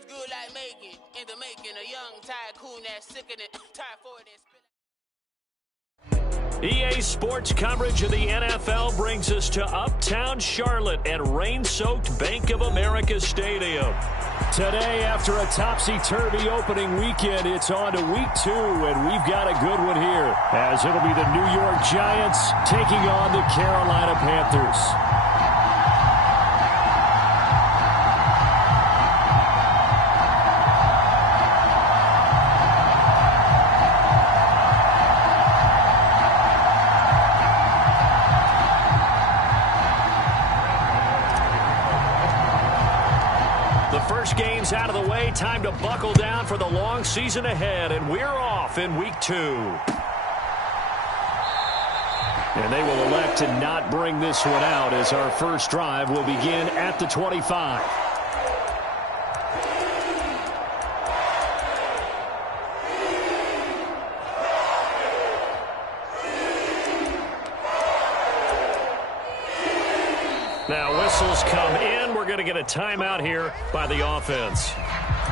what's good like making in the making a young tycoon that's sicker than tired for it and spit. EA Sports coverage of the NFL brings us to Uptown Charlotte at rain-soaked Bank of America Stadium. Today, after a topsy-turvy opening weekend, it's on to week 2, and we've got a good one here, as it'll be the New York Giants taking on the Carolina Panthers. First game's out of the way. Time to buckle down for the long season ahead, and we're off in week 2. And they will elect to not bring this one out, as our first drive will begin at the 25. Now whistles come in. We're going to get a timeout here by the offense.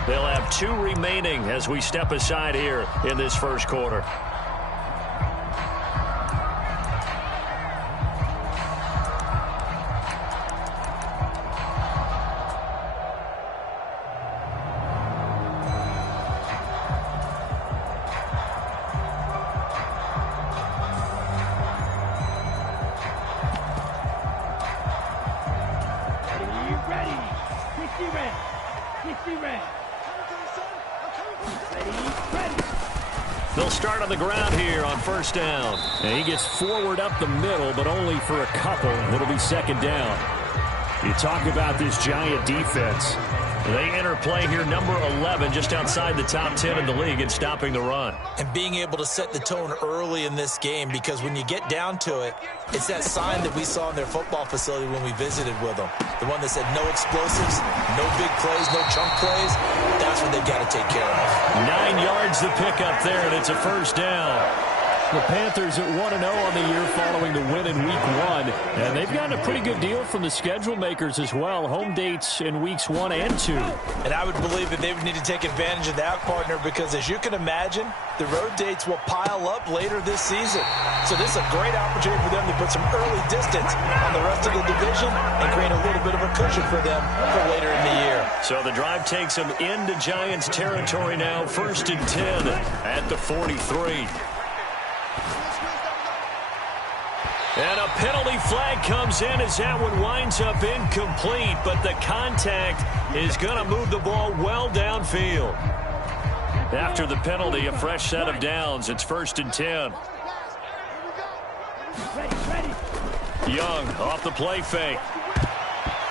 They'll have 2 remaining as we step aside here in this first quarter. They'll start on the ground here on first down. And he gets forward up the middle, but only for a couple. It'll be second down. You talk about this Giant defense. They enter play here number 11, just outside the top 10 in the league in stopping the run. And being able to set the tone early in this game, because when you get down to it, it's that sign that we saw in their football facility when we visited with them. The one that said no explosives, no big plays, no chunk plays. That's what they've got to take care of. 9 yards to pick up there, and it's a first down. The Panthers at 1-0 on the year following the win in week 1. And they've gotten a pretty good deal from the schedule makers as well. Home dates in weeks 1 and 2. And I would believe that they would need to take advantage of that, partner, because as you can imagine, the road dates will pile up later this season. So this is a great opportunity for them to put some early distance on the rest of the division and create a little bit of a cushion for them for later in the year. So the drive takes them into Giants territory now. 1st and 10 at the 43. And a penalty flag comes in as that one winds up incomplete, but the contact is going to move the ball well downfield. After the penalty, a fresh set of downs. It's 1st and 10. Young off the play fake.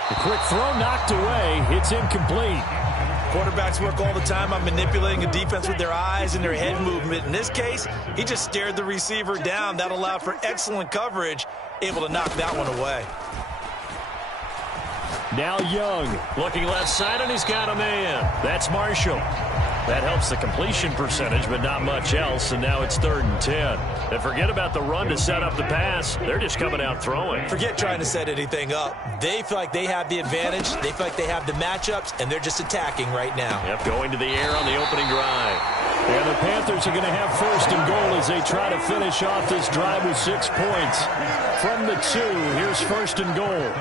The quick throw knocked away. It's incomplete. Quarterbacks work all the time on manipulating a defense with their eyes and their head movement. In this case, he just stared the receiver down. That allowed for excellent coverage, able to knock that one away. Now Young looking left side, and he's got a man. That's Marshall. That helps the completion percentage, but not much else, and now it's 3rd and 10. And forget about the run to set up the pass. They're just coming out throwing. Forget trying to set anything up. They feel like they have the advantage. They feel like they have the matchups, and they're just attacking right now. Yep, going to the air on the opening drive. And the Panthers are going to have 1st and goal as they try to finish off this drive with 6 points. From the 2, here's 1st and goal.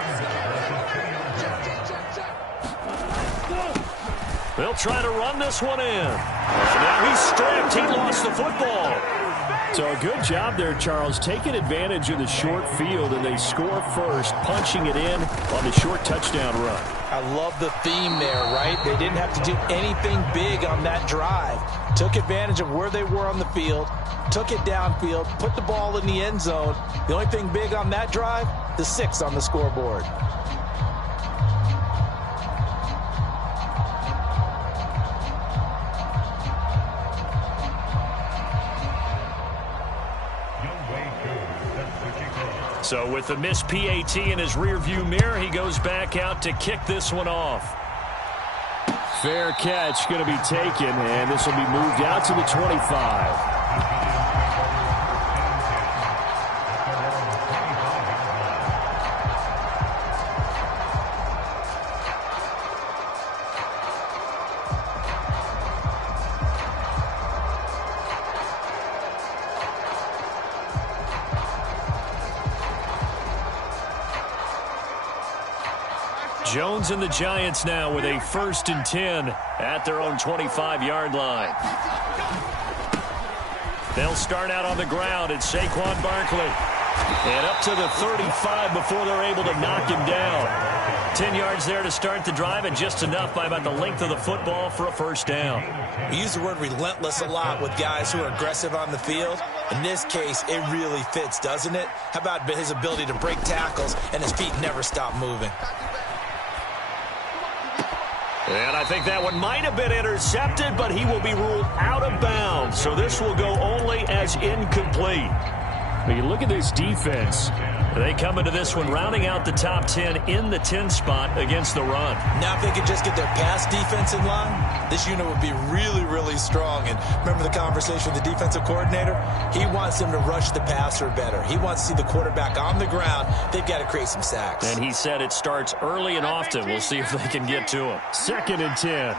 They'll try to run this one in. Now he's stripped. He lost the football. So a good job there, Charles, taking advantage of the short field, and they score first, punching it in on the short touchdown run. I love the theme there, right? They didn't have to do anything big on that drive. Took advantage of where they were on the field, took it downfield, put the ball in the end zone. The only thing big on that drive, the 6 on the scoreboard. So with the missed PAT in his rearview mirror, he goes back out to kick this one off. Fair catch going to be taken, and this will be moved out to the 25. Jones and the Giants now with a 1st and 10 at their own 25-yard line. They'll start out on the ground. It's Saquon Barkley. And up to the 35 before they're able to knock him down. 10 yards there to start the drive, and just enough by about the length of the football for a 1st down. We use the word relentless a lot with guys who are aggressive on the field. In this case, it really fits, doesn't it? How about his ability to break tackles and his feet never stop moving? And I think that one might have been intercepted, but he will be ruled out of bounds. So this will go only as incomplete. When you look at this defense, they come into this one rounding out the top 10 in the 10 spot against the run. Now if they could just get their pass defense in line, this unit would be really, really strong. And remember the conversation with the defensive coordinator? He wants them to rush the passer better. He wants to see the quarterback on the ground. They've got to create some sacks. And he said it starts early and often. We'll see if they can get to him. 2nd and 10.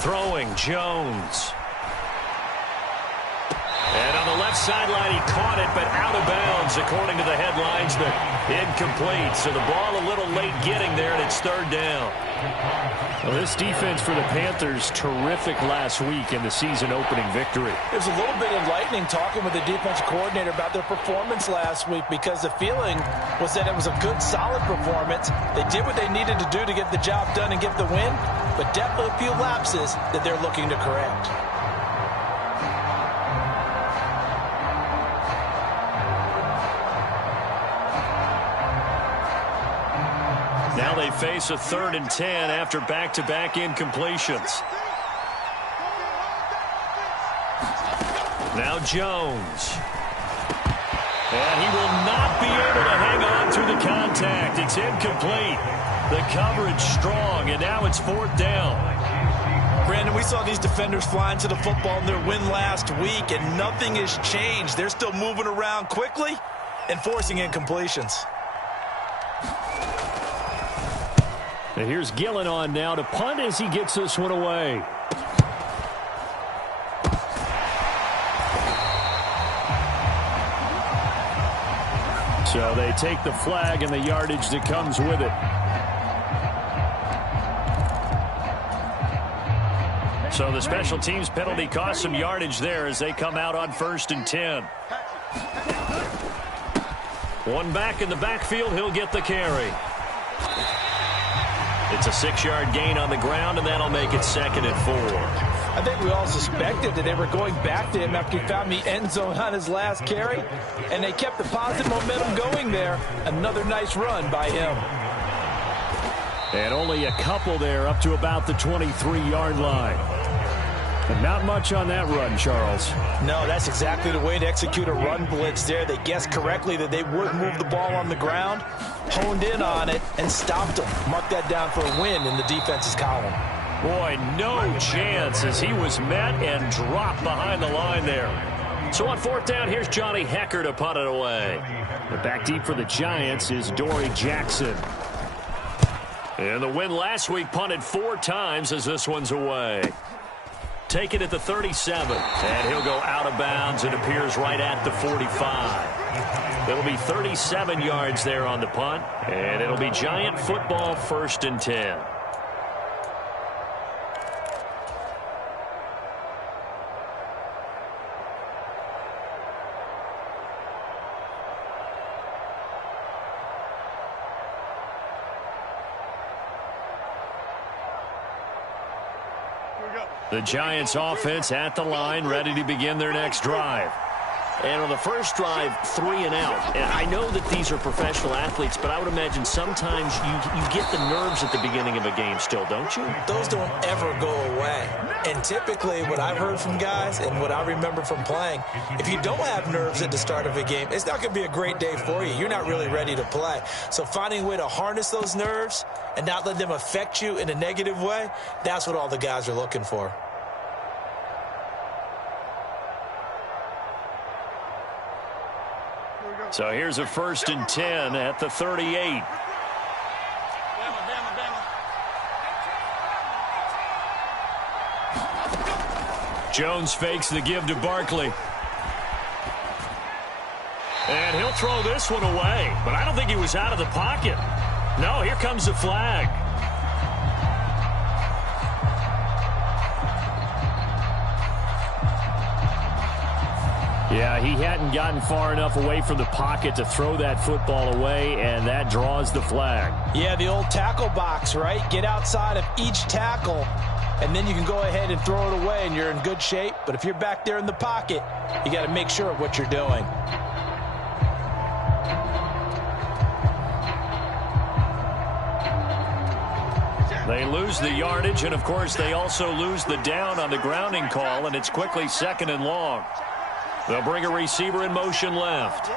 Throwing, Jones. And on the left sideline, he caught it, but out of bounds, according to the headlinesman. Incomplete, so the ball a little late getting there, and it's 3rd down. Well, this defense for the Panthers, terrific last week in the season-opening victory. It was a little bit enlightening talking with the defensive coordinator about their performance last week, because the feeling was that it was a good, solid performance. They did what they needed to do to get the job done and get the win, but definitely a few lapses that they're looking to correct. Now they face a 3rd and 10 after back-to-back incompletions. Now Jones. And he will not be able to hang on through the contact. It's incomplete. The coverage strong, and now it's 4th down. Brandon, we saw these defenders flying to the football in their win last week, and nothing has changed. They're still moving around quickly and forcing incompletions. And here's Gillen on now to punt as he gets this one away. So they take the flag and the yardage that comes with it. So the special teams penalty cost some yardage there as they come out on 1st and 10. One back in the backfield, he'll get the carry. It's a 6-yard gain on the ground, and that'll make it 2nd and 4. I think we all suspected that they were going back to him after he found the end zone on his last carry, and they kept the positive momentum going there. Another nice run by him. And only a couple there up to about the 23-yard line. And not much on that run, Charles. No, that's exactly the way to execute a run blitz there. They guessed correctly that they would move the ball on the ground, honed in on it, and stopped them. Mark that down for a win in the defense's column. Boy, no chance as he was met and dropped behind the line there. So on 4th down, here's Johnny Hecker to punt it away. But back deep for the Giants is Dory Jackson. And the win last week punted 4 times as this one's away. Take it at the 37, and he'll go out of bounds. It appears right at the 45. It'll be 37 yards there on the punt, and it'll be Giant football 1st and 10. The Giants offense at the line, ready to begin their next drive. And on the first drive, 3 and out. And I know that these are professional athletes, but I would imagine sometimes you get the nerves at the beginning of a game still, don't you? Those don't ever go away. And typically what I've heard from guys and what I remember from playing, if you don't have nerves at the start of a game, it's not going to be a great day for you. You're not really ready to play. So finding a way to harness those nerves and not let them affect you in a negative way, that's what all the guys are looking for. So here's a 1st and 10 at the 38. Jones fakes the give to Barkley. And he'll throw this one away. But I don't think he was out of the pocket. No, here comes the flag. Yeah, he hadn't gotten far enough away from the pocket to throw that football away, and that draws the flag. Yeah, the old tackle box, right? Get outside of each tackle, and then you can go ahead and throw it away, and you're in good shape. But if you're back there in the pocket, you got to make sure of what you're doing. They lose the yardage, and, of course, they also lose the down on the grounding call, and it's quickly 2nd and long. They'll bring a receiver in motion left.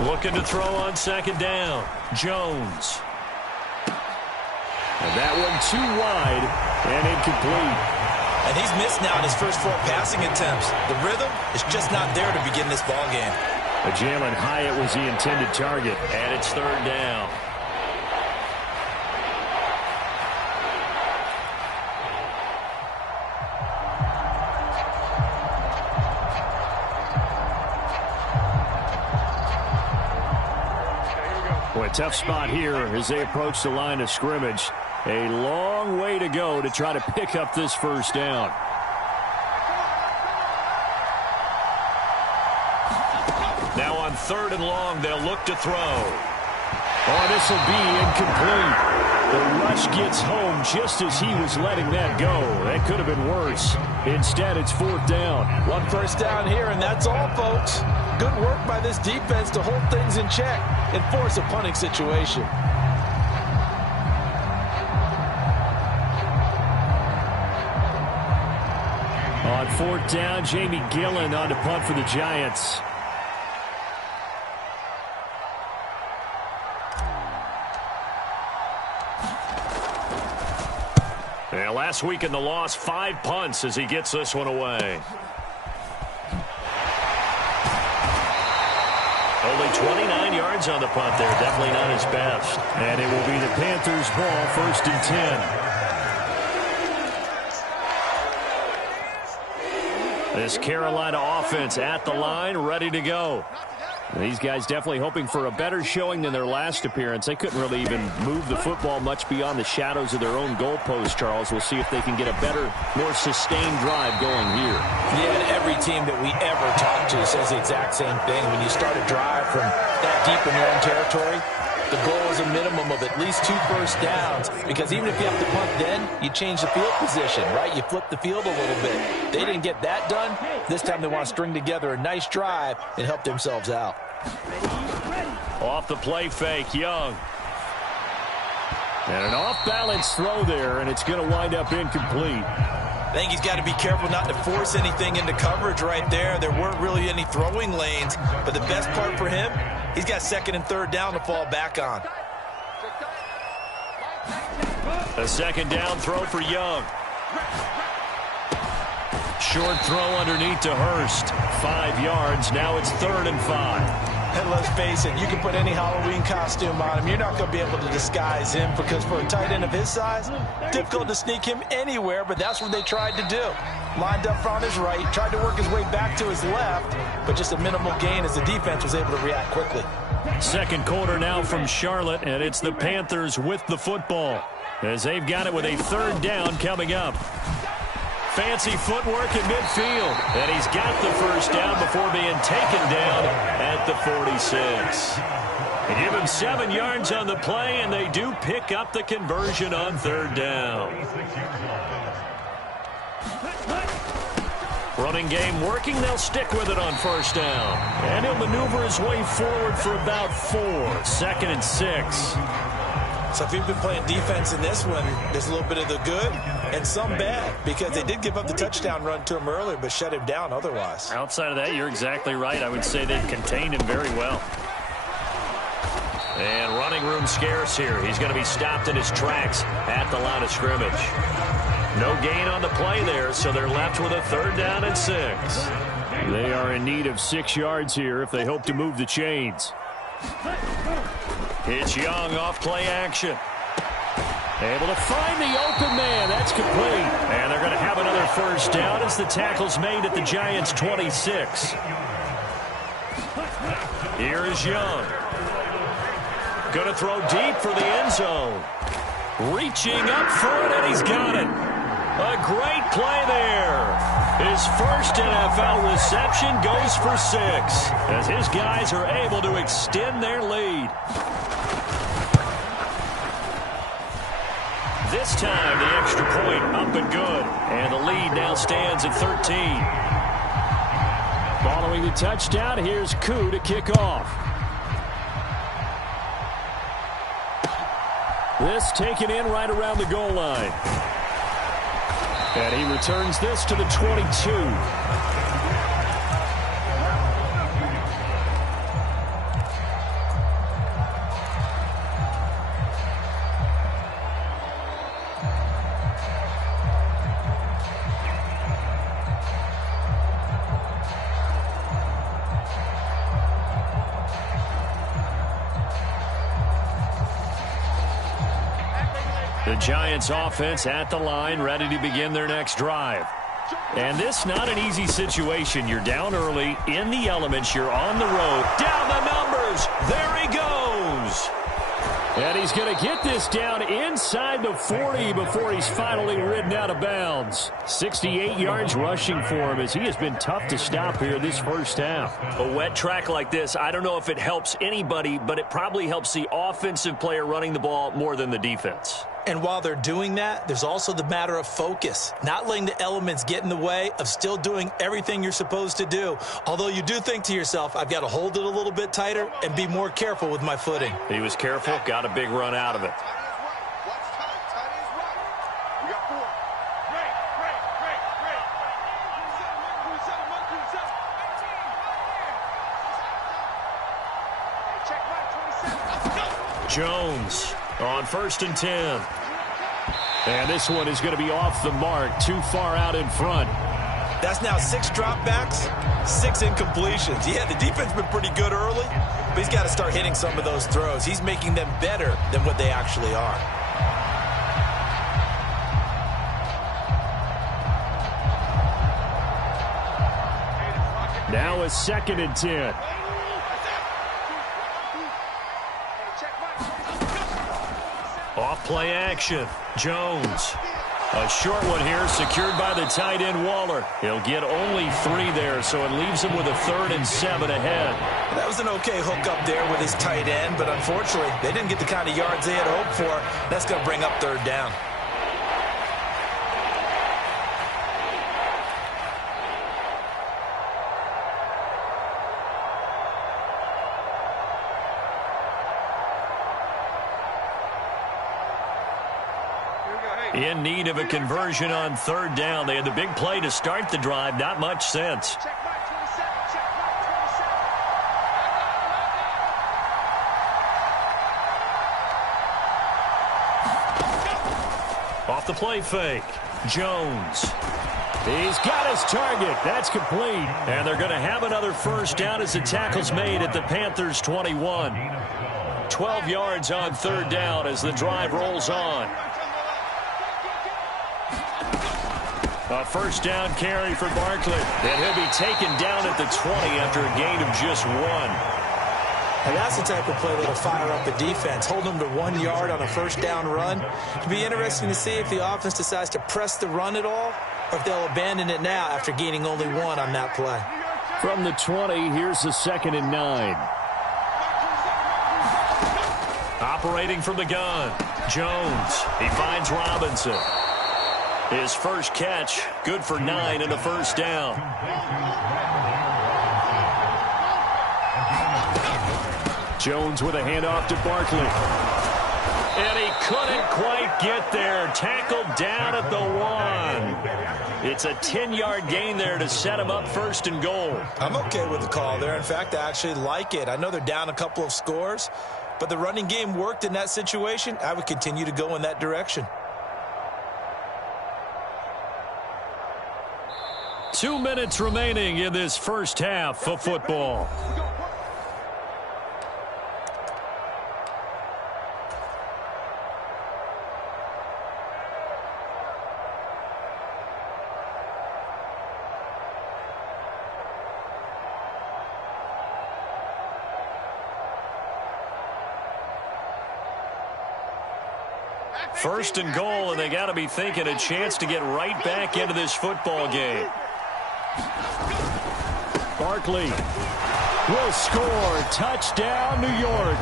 Looking to throw on 2nd down. Jones. And that one too wide and incomplete. And he's missed now in his first 4 passing attempts. The rhythm is just not there to begin this ball game. Jalen Hyatt was the intended target. And it's 3rd down. Boy, tough spot here as they approach the line of scrimmage. A long way to go to try to pick up this 1st down. Now on 3rd and long, they'll look to throw. Oh, this will be incomplete. The rush gets home just as he was letting that go. That could have been worse. Instead, it's 4th down. 1 first down here, and that's all, folks. Good work by this defense to hold things in check and force a punting situation. On 4th down, Jamie Gillen on to punt for the Giants. Yeah, last week in the loss, 5 punts as he gets this one away. Only 29 yards on the punt there. Definitely not his best. And it will be the Panthers' ball, 1st and 10. This Carolina offense at the line, ready to go. These guys definitely hoping for a better showing than their last appearance. They couldn't really even move the football much beyond the shadows of their own goalpost, Charles. We'll see if they can get a better, more sustained drive going here. Yeah, and every team that we ever talk to says the exact same thing. When you start a drive from that deep in your own territory, the goal is a minimum of at least 2 first downs, because even if you have to punt then, you change the field position, right? You flip the field a little bit. They didn't get that done. This time they want to string together a nice drive and help themselves out. Off the play fake, Young. And an off-balance throw there, and it's going to wind up incomplete. I think he's got to be careful not to force anything into coverage right there. There weren't really any throwing lanes, but the best part for him, he's got 2nd and 3rd down to fall back on. A 2nd down throw for Young. Short throw underneath to Hurst. 5 yards. Now it's 3rd and 5. And let's face it, you can put any Halloween costume on him. You're not going to be able to disguise him, because for a tight end of his size, difficult to sneak him anywhere, but that's what they tried to do. Lined up on his right, tried to work his way back to his left, but just a minimal gain as the defense was able to react quickly. 2nd quarter now from Charlotte, and it's the Panthers with the football as they've got it with a 3rd down coming up. Fancy footwork in midfield, and he's got the 1st down before being taken down at the 46. They give him 7 yards on the play, and they do pick up the conversion on 3rd down. Running game working. They'll stick with it on 1st down. And he'll maneuver his way forward for about 4. 2nd and 6. So if you've been playing defense in this one, there's a little bit of the good and some bad, because they did give up the touchdown run to him earlier, but shut him down otherwise. Outside of that, you're exactly right. I would say they've contained him very well. And running room scarce here. He's going to be stopped in his tracks at the line of scrimmage. No gain on the play there, so they're left with a 3rd down and 6. They are in need of 6 yards here if they hope to move the chains. It's Young off play action. Able to find the open man. That's complete. And they're going to have another first down as the tackle's made at the Giants' 26. Here is Young. Going to throw deep for the end zone. Reaching up for it, and he's got it. A great play there. His first NFL reception goes for 6 as his guys are able to extend their lead. This time, the extra point up and good. And the lead now stands at 13. Following the touchdown, here's Koo to kick off. This taken in right around the goal line. And he returns this to the 22. The Giants offense at the line, ready to begin their next drive. And this not an easy situation. You're down early, in the elements, you're on the road. Down the numbers, there he goes. And he's going to get this down inside the 40 before he's finally ridden out of bounds. 68 yards rushing for him as he has been tough to stop here this first half. A wet track like this, I don't know if it helps anybody, but it probably helps the offensive player running the ball more than the defense. And while they're doing that, there's also the matter of focus. Not letting the elements get in the way of still doing everything you're supposed to do. Although you do think to yourself, I've got to hold it a little bit tighter and be more careful with my footing. He was careful, got a big run out of it. Jones on 1st and 10. And this one is going to be off the mark, too far out in front. That's now 6 dropbacks, 6 incompletions. Yeah, the defense has been pretty good early, but he's got to start hitting some of those throws. He's making them better than what they actually are. Now a 2nd and 10. Off play action. Jones. A short one here, secured by the tight end Waller. He'll get only 3 there, so it leaves him with a 3rd and 7 ahead. That was an okay hook up there with his tight end, but unfortunately, they didn't get the kind of yards they had hoped for. That's going to bring up 3rd down. In need of a conversion on 3rd down. They had the big play to start the drive. Not much sense. Off the play fake. Jones. He's got his target. That's complete. And they're going to have another first down as the tackle's made at the Panthers' 21. 12 yards on 3rd down as the drive rolls on. A first down carry for Barkley. And he'll be taken down at the 20 after a gain of just 1. And that's the type of play that'll fire up the defense. Hold them to 1 yard on a first down run. It'll be interesting to see if the offense decides to press the run at all or if they'll abandon it now after gaining only 1 on that play. From the 20, here's the 2nd and 9. Operating from the gun, Jones. He finds Robinson. His first catch, good for 9 and a first down. Jones with a handoff to Barkley. And he couldn't quite get there. Tackled down at the 1. It's a 10-yard gain there to set him up 1st and goal. I'm okay with the call there. In fact, I actually like it. I know they're down a couple of scores, but the running game worked in that situation. I would continue to go in that direction. 2 minutes remaining in this first half of football. First and goal, and they got to be thinking a chance to get right back into this football game. Barkley will score. Touchdown, New York.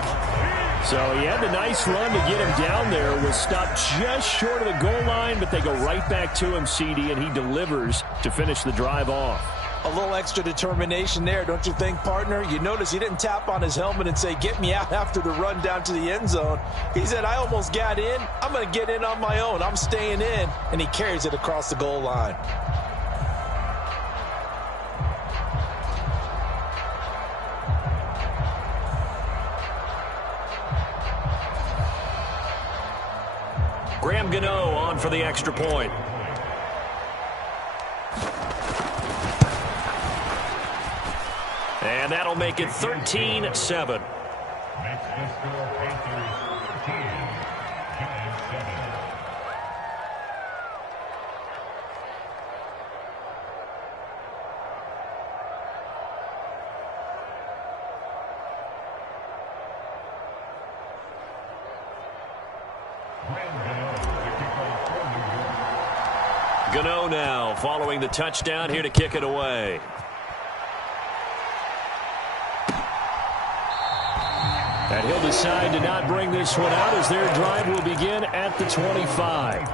So he had the nice run to get him down there. Was stopped just short of the goal line, but they go right back to him, CD, and he delivers to finish the drive off. A little extra determination there, don't you think, partner? You notice he didn't tap on his helmet and say, get me out after the run down to the end zone. He said, I almost got in. I'm going to get in on my own. I'm staying in. And he carries it across the goal line. Graham Gano on for the extra point. And that'll make it 13-7. Gano now following the touchdown here to kick it away. And he'll decide to not bring this one out as their drive will begin at the 25.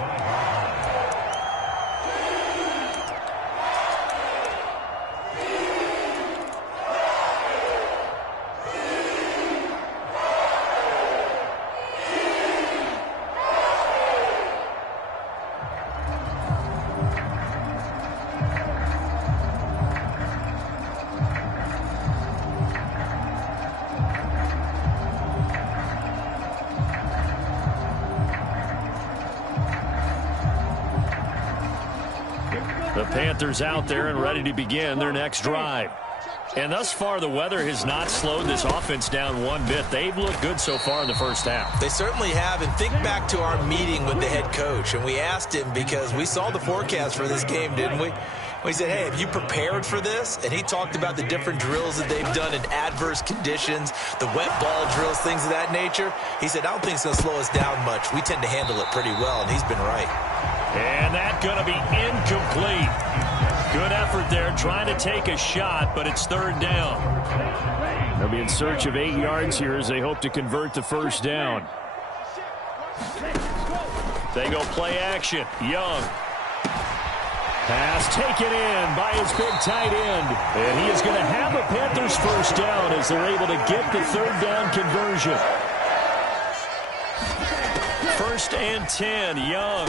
The Panthers out there and ready to begin their next drive. And thus far, the weather has not slowed this offense down one bit. They've looked good so far in the first half. They certainly have. And think back to our meeting with the head coach. And we asked him, because we saw the forecast for this game, didn't we? We said, hey, have you prepared for this? And he talked about the different drills that they've done in adverse conditions, the wet ball drills, things of that nature. He said, I don't think it's going to slow us down much. We tend to handle it pretty well, and he's been right. And that's going to be incomplete. Good effort there, trying to take a shot, but it's third down. They'll be in search of 8 yards here as they hope to convert the first down. They go play action. Young. Pass taken in by his big tight end. And he is going to have a Panthers first down as they're able to get the third down conversion. First and 10, Young.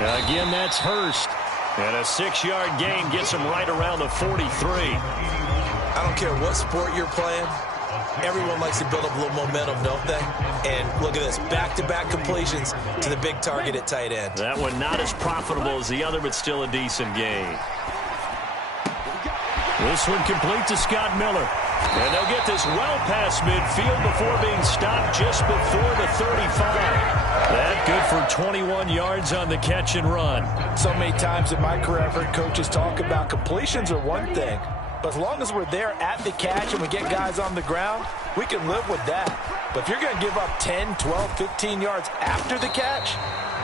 Again, that's Hurst. And a 6-yard gain gets him right around the 43. I don't care what sport you're playing. Everyone likes to build up a little momentum, don't they? And look at this, back-to-back completions to the big target at tight end. That one not as profitable as the other, but still a decent gain. This one complete to Scott Miller. And they'll get this well past midfield before being stopped just before the 35. That good for 21 yards on the catch and run. So many times in my career, I've heard coaches talk about completions are one thing. But as long as we're there at the catch and we get guys on the ground, we can live with that. But if you're going to give up 10, 12, 15 yards after the catch,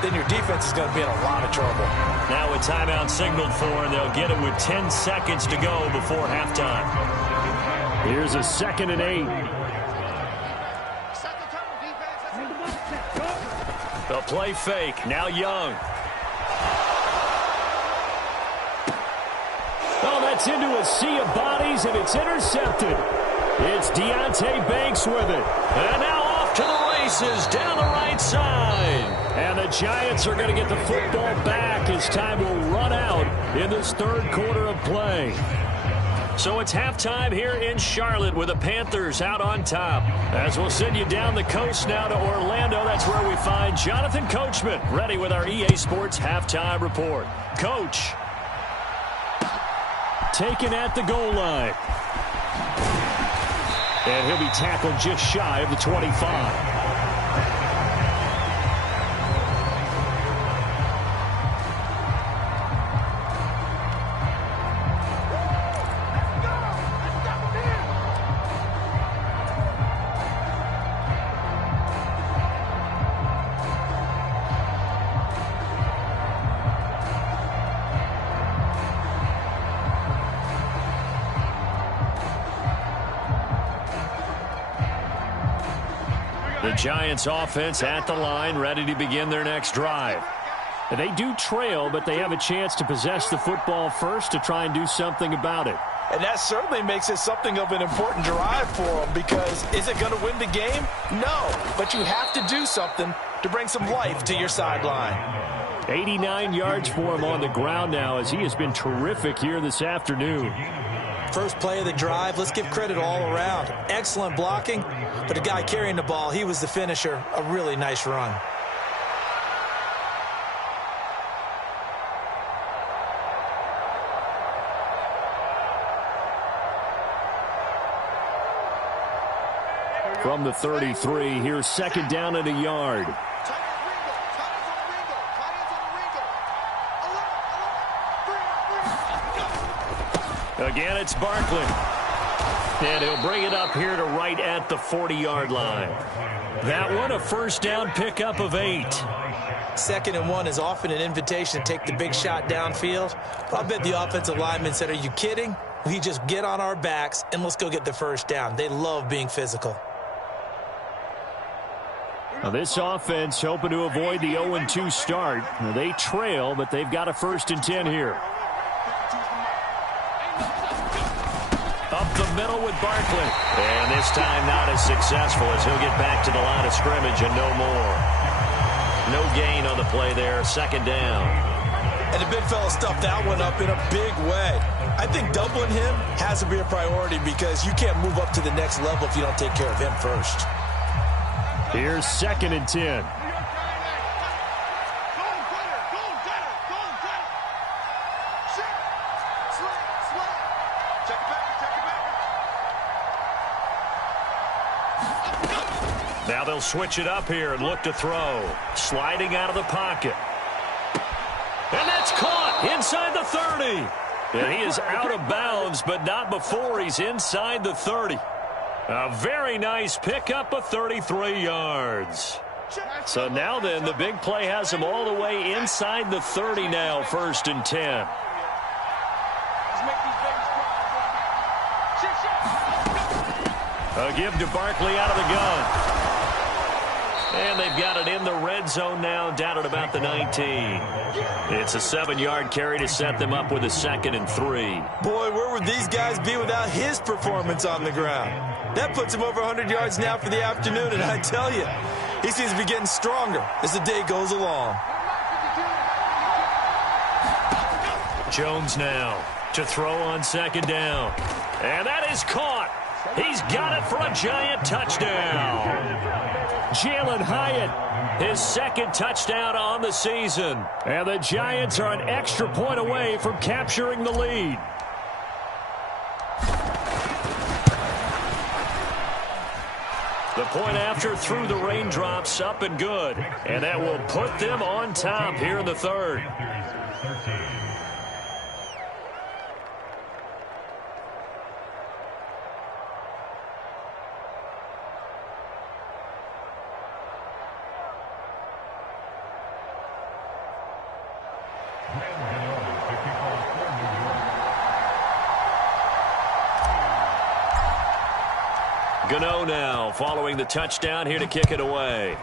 then your defense is going to be in a lot of trouble. Now a timeout signaled for, and they'll get it with 10 seconds to go before halftime. Here's a 2nd and 8. The play fake. Now Young. Oh, that's into a sea of bodies, and it's intercepted. It's Deonte Banks with it. And now off to the races down the right side. And the Giants are going to get the football back as time will run out in this third quarter of play. So it's halftime here in Charlotte with the Panthers out on top. As we'll send you down the coast now to Orlando, that's where we find Jonathan Coachman ready with our EA Sports halftime report. Coach. Taken at the goal line. And he'll be tackled just shy of the 25. The Giants offense at the line, ready to begin their next drive. They do trail, but they have a chance to possess the football first to try and do something about it. And that certainly makes it something of an important drive for them, because is it going to win the game? No, but you have to do something to bring some life to your sideline. 89 yards for him on the ground now, as he has been terrific here this afternoon. First play of the drive, let's give credit all around. Excellent blocking, but the guy carrying the ball, he was the finisher. A really nice run. From the 33, here's second down and a yard. Again, it's Barkley. And he'll bring it up here to right at the 40-yard line. That one, a first down pickup of 8. 2nd and 1 is often an invitation to take the big shot downfield. I bet the offensive lineman said, are you kidding? We just get on our backs and let's go get the first down. They love being physical. Now this offense hoping to avoid the 0-2 start. Now they trail, but they've got a 1st and 10 here. Up the middle with Barkley. And this time not as successful, as he'll get back to the line of scrimmage and no more. No gain on the play there. 2nd down. And the big fella stuffed that one up in a big way. I think doubling him has to be a priority, because you can't move up to the next level if you don't take care of him first. Here's 2nd and 10. Now they'll switch it up here and look to throw. Sliding out of the pocket. And that's caught inside the 30. And he is out of bounds, but not before he's inside the 30. A very nice pickup of 33 yards. So now then, the big play has him all the way inside the 30 now, 1st and 10. A give to Barkley out of the gun. And they've got it in the red zone now, down at about the 19. It's a 7-yard carry to set them up with a 2nd and 3. Boy, where would these guys be without his performance on the ground? That puts him over 100 yards now for the afternoon, and I tell you, he seems to be getting stronger as the day goes along. Jones now to throw on 2nd down. And that is caught. He's got it for a Giant touchdown. Jalen Hyatt, his 2nd touchdown on the season. And the Giants are an extra point away from capturing the lead. The point after through the raindrops, up and good. And that will put them on top here in the 3rd. Gano now following the touchdown here to kick it away.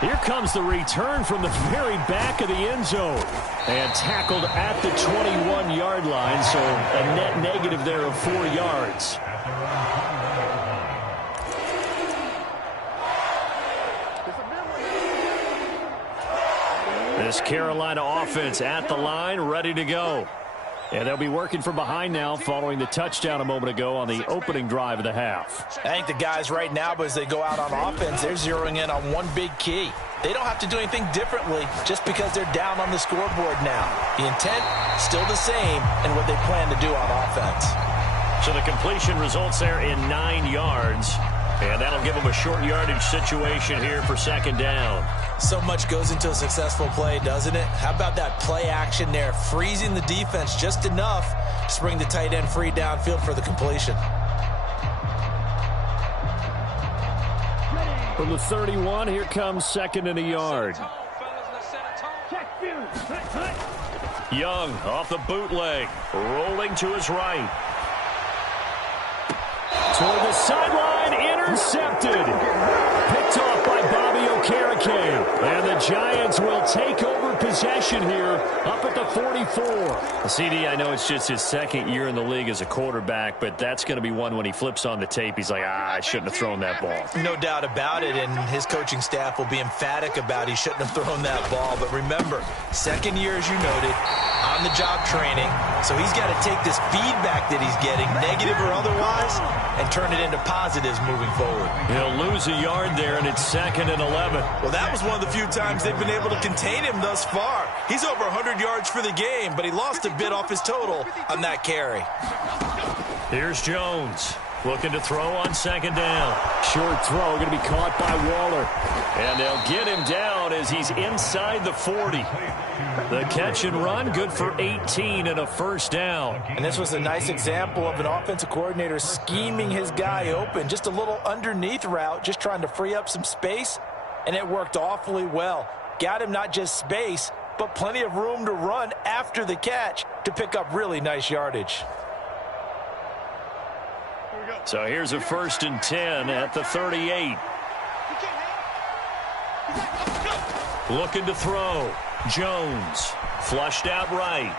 Here comes the return from the very back of the end zone. And tackled at the 21-yard line, so a net negative there of 4 yards. This Carolina offense at the line, ready to go. And they'll be working from behind now following the touchdown a moment ago on the opening drive of the half. I think the guys right now, as they go out on offense, they're zeroing in on one big key. They don't have to do anything differently just because they're down on the scoreboard now. The intent, still the same, and what they plan to do on offense. So the completion results there in 9 yards. And that'll give them a short yardage situation here for 2nd down. So much goes into a successful play, doesn't it? How about that play action there, freezing the defense just enough to bring the tight end free downfield for the completion. From the 31, here comes 2nd and a yard. Young off the bootleg, rolling to his right. Toward the sideline, intercepted. Picked off by Bobby Okereke. And the Giants will take over possession here up at the 44. CD, I know it's just his second year in the league as a quarterback, but that's going to be one when he flips on the tape. He's like, I shouldn't have thrown that ball. No doubt about it, and his coaching staff will be emphatic about he shouldn't have thrown that ball. But remember, second year, as you noted, on-the-job training, so he's got to take this feedback that he's getting, negative or otherwise, and turn it into positives moving forward. He'll lose a yard there, and it's 2nd and 11. Well, that was one of the few times they've been able to contain him thus far. He's over 100 yards for the game, but he lost a bit off his total on that carry. Here's Jones. Looking to throw on 2nd down. Short throw, going to be caught by Waller. And they'll get him down as he's inside the 40. The catch and run, good for 18 and a first down. And this was a nice example of an offensive coordinator scheming his guy open. Just a little underneath route, just trying to free up some space. And it worked awfully well. Got him not just space, but plenty of room to run after the catch to pick up really nice yardage. So here's a 1st and 10 at the 38. Looking to throw. Jones. Flushed out right.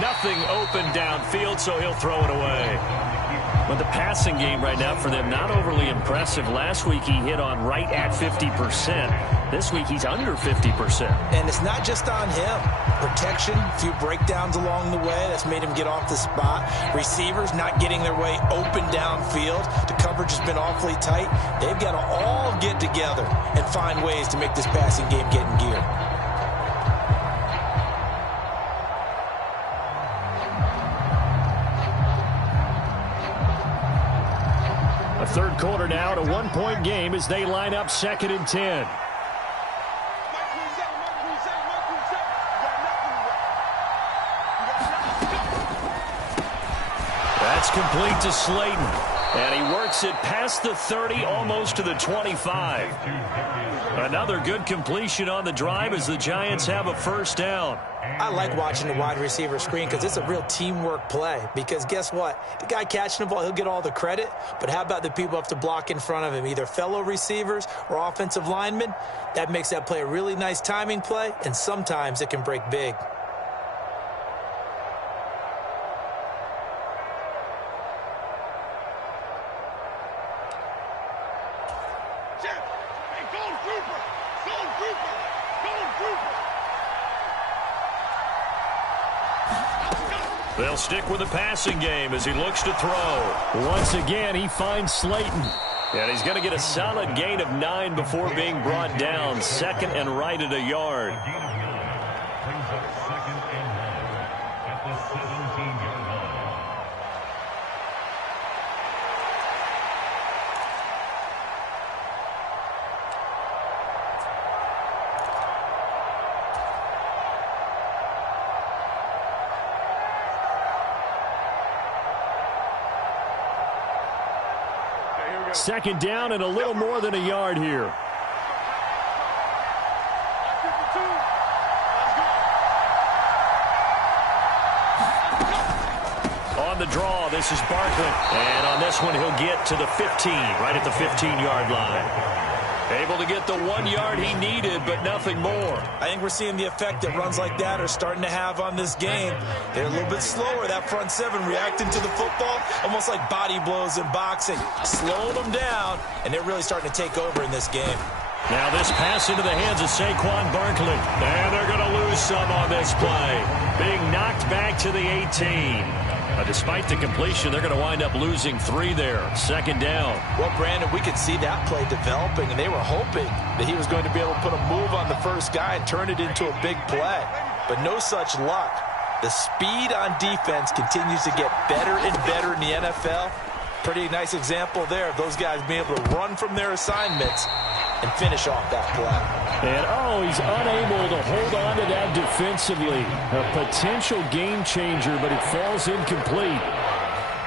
Nothing open downfield, so he'll throw it away. But the passing game right now for them, not overly impressive. Last week he hit on right at 50%. This week he's under 50%. And it's not just on him. Protection, a few breakdowns along the way. That's made him get off the spot. Receivers not getting their way open downfield. The coverage has been awfully tight. They've got to all get together and find ways to make this passing game get in gear. A third quarter now, a one-point game as they line up 2nd and 10. That's complete to Slayton. And he works it past the 30, almost to the 25. Another good completion on the drive as the Giants have a first down. I like watching the wide receiver screen because it's a real teamwork play. Because guess what? The guy catching the ball, he'll get all the credit. But how about the people who have to block in front of him, either fellow receivers or offensive linemen? That makes that play a really nice timing play, and sometimes it can break big. They'll stick with the passing game as he looks to throw. Once again, he finds Slayton. And he's going to get a solid gain of 9 before being brought down. 2nd and right at a yard. Second down and a little more than a yard here. On the draw, this is Barkley. And on this one, he'll get to the 15, right at the 15-yard line. Able to get the 1 yard he needed, but nothing more. I think we're seeing the effect that runs like that are starting to have on this game. They're a little bit slower, that front seven, reacting to the football, almost like body blows in boxing. Slowing them down, and they're really starting to take over in this game. Now this pass into the hands of Saquon Barkley. And they're going to lose some on this play. Being knocked back to the 18. Despite the completion, they're going to wind up losing 3 there. 2nd down. Well, Brandon, we could see that play developing, and they were hoping that he was going to be able to put a move on the first guy and turn it into a big play. But no such luck. The speed on defense continues to get better and better in the NFL. Pretty nice example there of those guys being able to run from their assignments and finish off that play. And, he's unable to hold on to that defensively. A potential game changer, but it falls incomplete.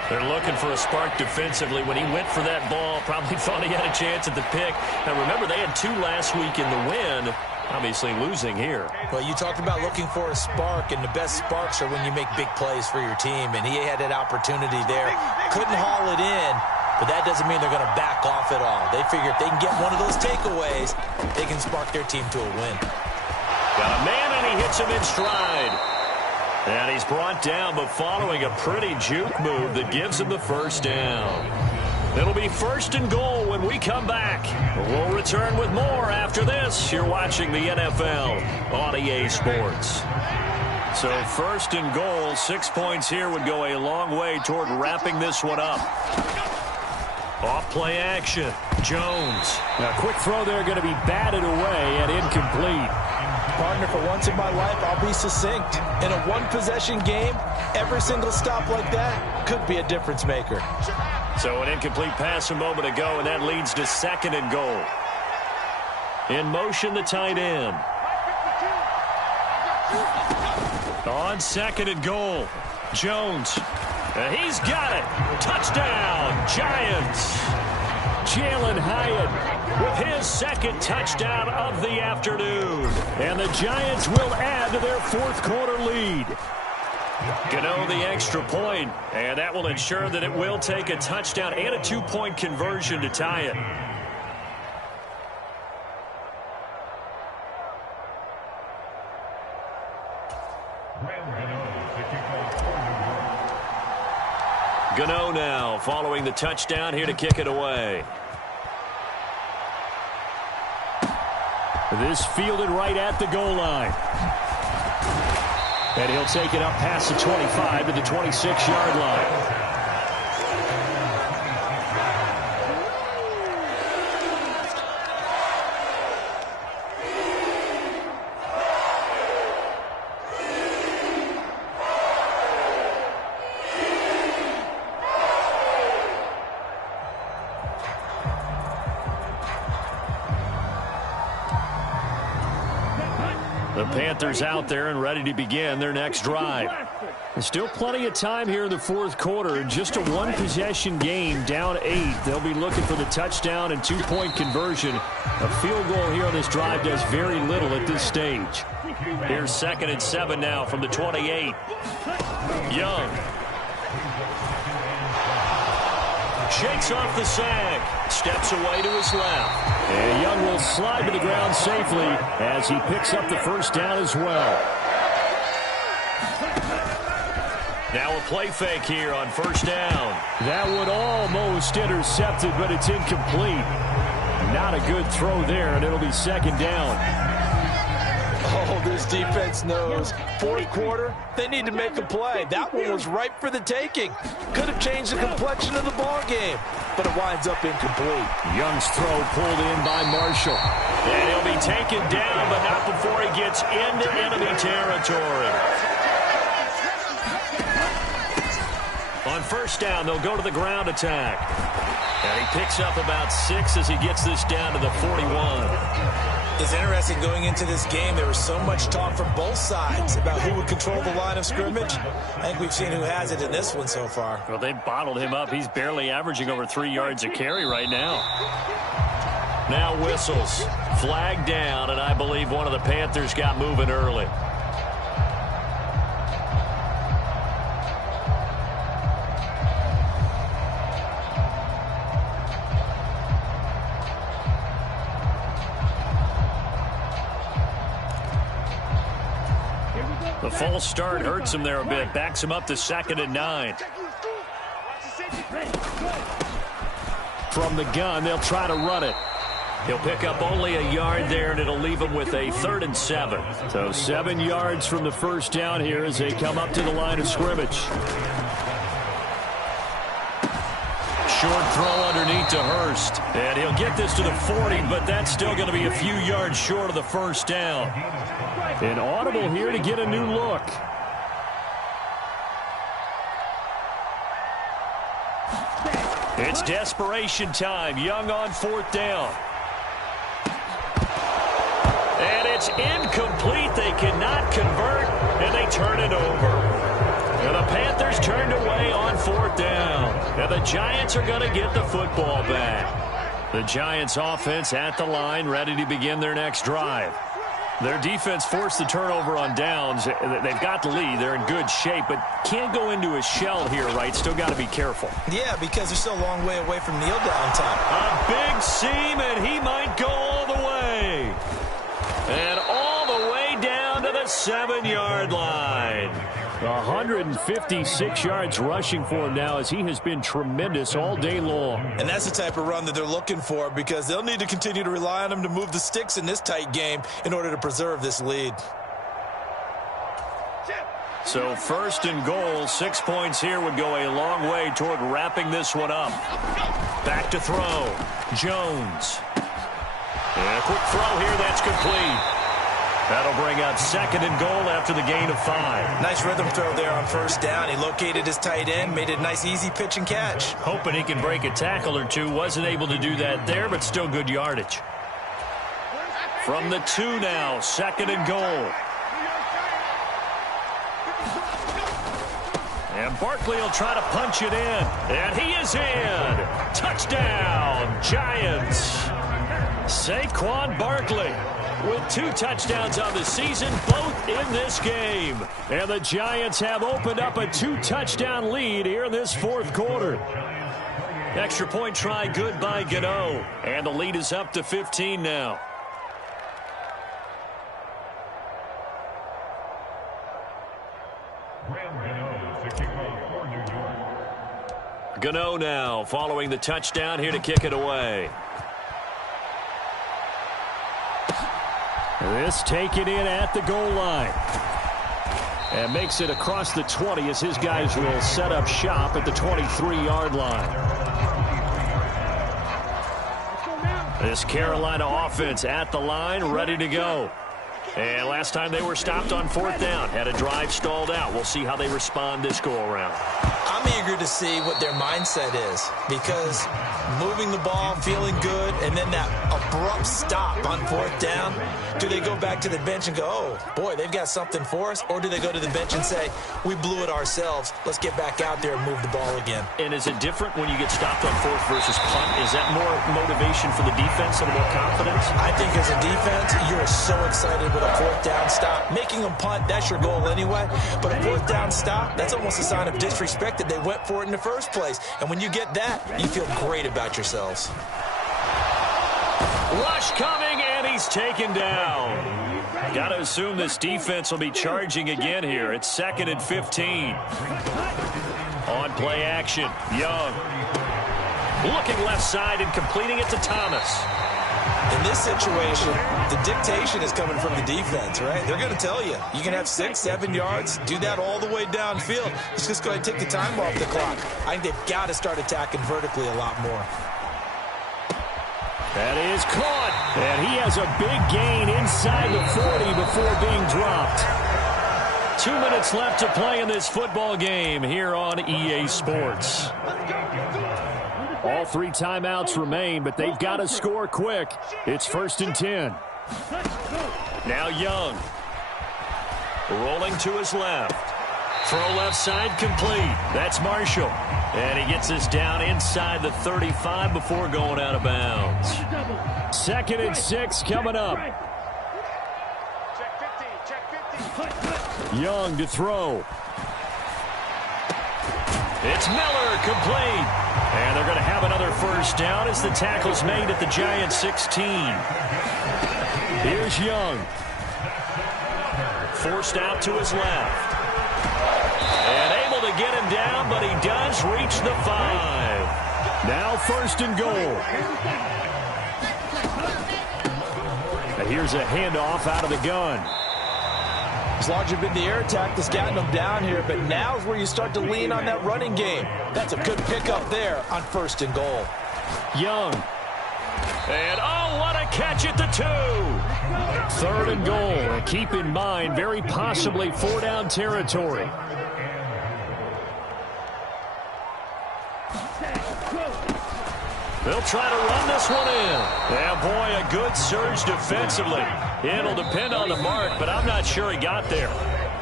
They're looking for a spark defensively. When he went for that ball, probably thought he had a chance at the pick. Now, remember, they had 2 last week in the win. Obviously losing here. Well, you talked about looking for a spark, and the best sparks are when you make big plays for your team, and he had that opportunity there. Couldn't haul it in, but that doesn't mean they're going to back off at all. They figure if they can get one of those takeaways, they can spark their team to a win. Got a man, and he hits him in stride. And he's brought down, but following a pretty juke move that gives him the first down. It'll be 1st and goal when we come back. We'll return with more after this. You're watching the NFL on EA Sports. So 1st and goal, 6 points here would go a long way toward wrapping this one up. Off play action. Jones. A quick throw there going to be batted away and incomplete. Partner, for once in my life, I'll be succinct. In a one-possession game, every single stop like that could be a difference maker. So an incomplete pass a moment ago, and that leads to 2nd and goal. In motion, the tight end. On 2nd and goal, Jones. He's got it. Touchdown, Giants. Jalen Hyatt with his 2nd touchdown of the afternoon. And the Giants will add to their 4th quarter lead. Gano the extra point, and that will ensure that it will take a touchdown and a 2-point conversion to tie it. Gano now following the touchdown here to kick it away. This fielded right at the goal line. And he'll take it up past the 25 to the 26-yard line. The Panthers out there and ready to begin their next drive. There's still plenty of time here in the 4th quarter. Just a one-possession game, down 8. They'll be looking for the touchdown and 2-point conversion. A field goal here on this drive does very little at this stage. Here's 2nd and 7 now from the 28. Young. Shakes off the sack. Steps away to his left. And Young will slide to the ground safely as he picks up the first down as well. Now a play fake here on 1st down. That one almost intercepted, but it's incomplete. Not a good throw there, and it'll be 2nd down. Oh, this defense knows. 4th quarter, they need to make a play. That one was ripe for the taking. Could have changed the complexion of the ball game, but it winds up incomplete. Young's throw pulled in by Marshall. And he'll be taken down, but not before he gets into enemy territory. On 1st down, they'll go to the ground attack. And he picks up about 6 as he gets this down to the 41. It's interesting going into this game. There was so much talk from both sides about who would control the line of scrimmage. I think we've seen who has it in this one so far. Well, they bottled him up. He's barely averaging over 3 yards a carry right now. Now whistles. Flag down, and I believe one of the Panthers got moving early. The false start hurts him there a bit. Backs him up to 2nd and 9. From the gun, they'll try to run it. He'll pick up only a yard there, and it'll leave him with a 3rd and 7. So 7 yards from the first down here as they come up to the line of scrimmage. Short throw underneath to Hurst. And he'll get this to the 40, but that's still going to be a few yards short of the first down. An audible here to get a new look. It's desperation time. Young on 4th down. And it's incomplete. They cannot convert, and they turn it over. And the Panthers turned away on 4th down. And the Giants are going to get the football back. The Giants offense at the line, ready to begin their next drive. Their defense forced the turnover on downs. They've got the lead. They're in good shape, but can't go into a shell here, right? Still got to be careful. Yeah, because they're still a long way away from kneel down time. A big seam, and he might go all the way. And all the way down to the 7-yard line. 156 yards rushing for him now as he has been tremendous all day long. And that's the type of run that they're looking for because they'll need to continue to rely on him to move the sticks in this tight game in order to preserve this lead. So first and goal, 6 points here would go a long way toward wrapping this one up. Back to throw. Jones. And a quick throw here, that's complete. That'll bring up second and goal after the gain of 5. Nice rhythm throw there on first down. He located his tight end, made it a nice easy pitch and catch. Hoping he can break a tackle or two. Wasn't able to do that there, but still good yardage. From the 2 now, second and goal. And Barkley will try to punch it in. And he is in. Touchdown, Giants. Saquon Barkley with 2 touchdowns on the season, both in this game. And the Giants have opened up a 2-touchdown lead here in this fourth quarter. Extra point try good by Gano. And the lead is up to 15 now. Gano now following the touchdown here to kick it away. This taken in at the goal line. And makes it across the 20 as his guys will set up shop at the 23-yard line. This Carolina offense at the line, ready to go. And last time they were stopped on 4th down, had a drive stalled out. We'll see how they respond this go-around. I'm eager to see what their mindset is because moving the ball, feeling good, and then that abrupt stop on 4th down, do they go back to the bench and go, oh, boy, they've got something for us? Or do they go to the bench and say, we blew it ourselves, let's get back out there and move the ball again? And is it different when you get stopped on 4th versus punt? Is that more motivation for the defense and more confidence? I think as a defense, you're so excited with a 4th down stop. Making them punt, that's your goal anyway. But a 4th down stop, that's almost a sign of disrespect that they went for it in the first place. And when you get that, you feel great about yourselves. Rush coming, and he's taken down. Got to assume this defense will be charging again here. It's 2nd and 15. On play action, Young. Looking left side and completing it to Thomas. In this situation, the dictation is coming from the defense, right? They're going to tell you, you can have 6, 7 yards, do that all the way downfield. Let's just go ahead and take the time off the clock. I think they've got to start attacking vertically a lot more. That is caught, and he has a big gain inside the 40 before being dropped. 2 minutes left to play in this football game here on EA Sports. All 3 timeouts remain, but they've got to score quick. It's 1st and 10. Now Young. Rolling to his left. Throw left side complete. That's Marshall. And he gets us down inside the 35 before going out of bounds. 2nd and 6 coming up. Young to throw. It's Miller, complete. And they're going to have another first down as the tackle's made at the Giants 16. Here's Young. Forced out to his left. And able to get him down, but he does reach the 5. Now 1st and goal. And here's a handoff out of the gun. As large been the air attack that's gotten them down here, but now is where you start to lean on that running game. That's a good pickup there on 1st and goal. Young. And, oh, what a catch at the 2. 3rd and goal. And keep in mind, very possibly 4-down territory. They'll try to run this one in. Yeah, boy, a good surge defensively. It'll depend on the mark, but I'm not sure he got there.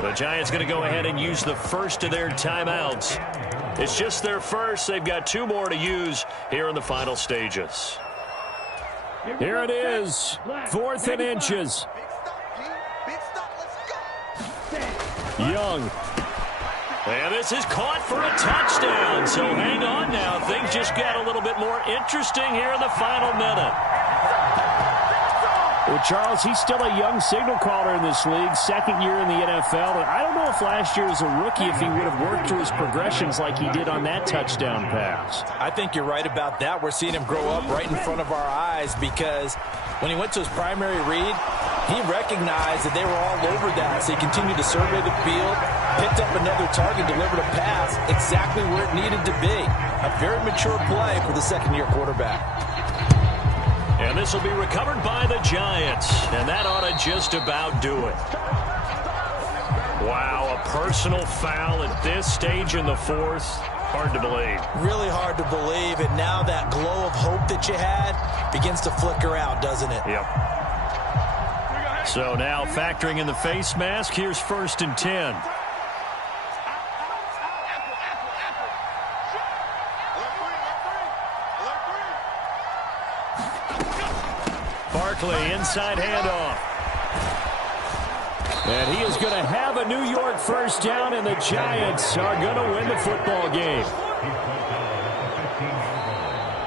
The Giants going to go ahead and use the first of their timeouts. It's just their first. They've got 2 more to use here in the final stages. Here it is, 4th and inches. Young. And this is caught for a touchdown. So hang on now. Things just got a little bit more interesting here in the final minute. Well, Charles, he's still a young signal caller in this league, second year in the NFL. And I don't know if last year as a rookie if he would have worked through his progressions like he did on that touchdown pass. I think you're right about that. We're seeing him grow up right in front of our eyes because when he went to his primary read, he recognized that they were all over that. So he continued to survey the field, picked up another target, delivered a pass exactly where it needed to be. A very mature play for the second-year quarterback. And this will be recovered by the Giants. And that ought to just about do it. Wow, a personal foul at this stage in the fourth. Hard to believe. Really hard to believe. And now that glow of hope that you had begins to flicker out, doesn't it? Yep. So now factoring in the face mask, here's 1st and 10. Barkley, inside handoff. And he is going to have a New York first down, and the Giants are going to win the football game.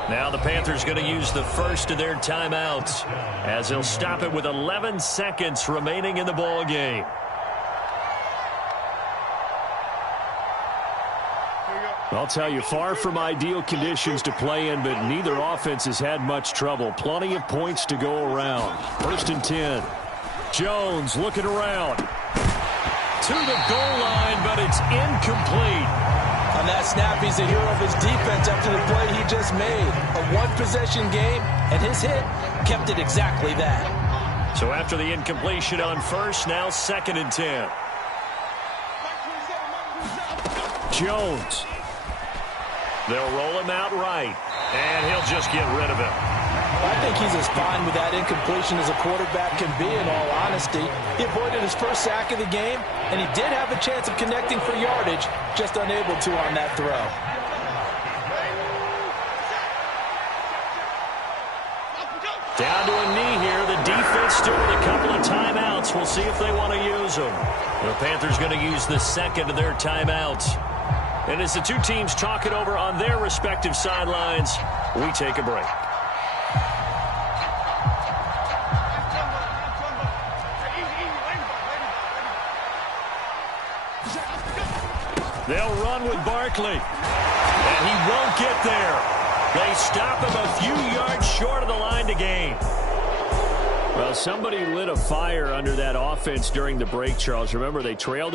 Now the Panthers going to use the first of their timeouts as they'll stop it with 11 seconds remaining in the ball game. I'll tell you, far from ideal conditions to play in, but neither offense has had much trouble. Plenty of points to go around. 1st and 10. Jones looking around. To the goal line, but it's incomplete. On that snap, he's the hero of his defense after the play he just made. A one-possession game, and his hit kept it exactly that. So after the incompletion on first, now 2nd and 10. Jones. They'll roll him out right, and he'll just get rid of it. I think he's as fine with that incompletion as a quarterback can be, in all honesty. He avoided his first sack of the game, and he did have a chance of connecting for yardage, just unable to on that throw. Down to a knee here. The defense still with a couple of timeouts. We'll see if they want to use them. The Panthers going to use the second of their timeouts. And as the two teams talk it over on their respective sidelines, we take a break. They'll run with Barkley. And he won't get there. They stop him a few yards short of the line to gain. Well, somebody lit a fire under that offense during the break, Charles. Remember, they trailed it.